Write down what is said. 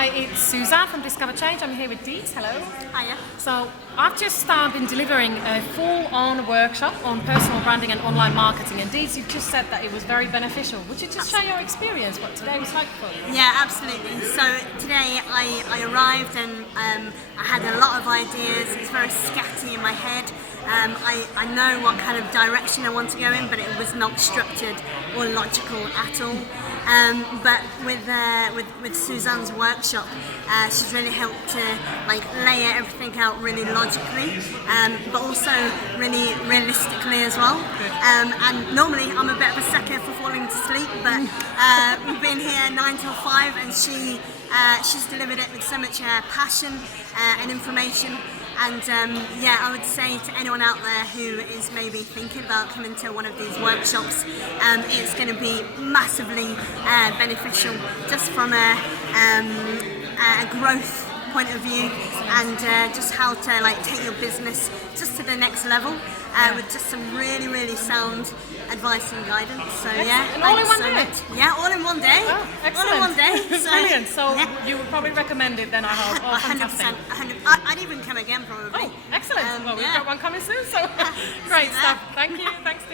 Hi, it's Suzanne from DiscoverChange. I'm here with Dees. Hello. Hiya. So I've just been delivering a full-on workshop on personal branding and online marketing. And Dees, you've just said that it was very beneficial. Would you just share your experience, what today was like for you? Yeah, absolutely. So today I arrived and I had a lot of ideas. It's very scatty in my head. I know what kind of direction I want to go in, but it was not structured or logical at all. But with Suzanne's workshop, she's really helped to lay everything out really logically, but also really realistically as well. And normally I'm a bit of a sucker for falling to sleep, but we've been here 9 till 5, and she's delivered it with so much passion and information. And yeah, I would say to anyone out there who is maybe thinking about coming to one of these workshops, it's going to be massively beneficial just from a growth point of view, and just how to take your business just to the next level with just some really sound advice and guidance. So yeah, and all in one day. Yeah, all in one day. Oh, excellent. All in one day. So, brilliant. So yeah. you would probably recommend it then, I hope. Oh, 100%. I'd even come again probably. Oh, excellent. Well, we've yeah. got one coming soon, so great stuff. Thank you. Thanks.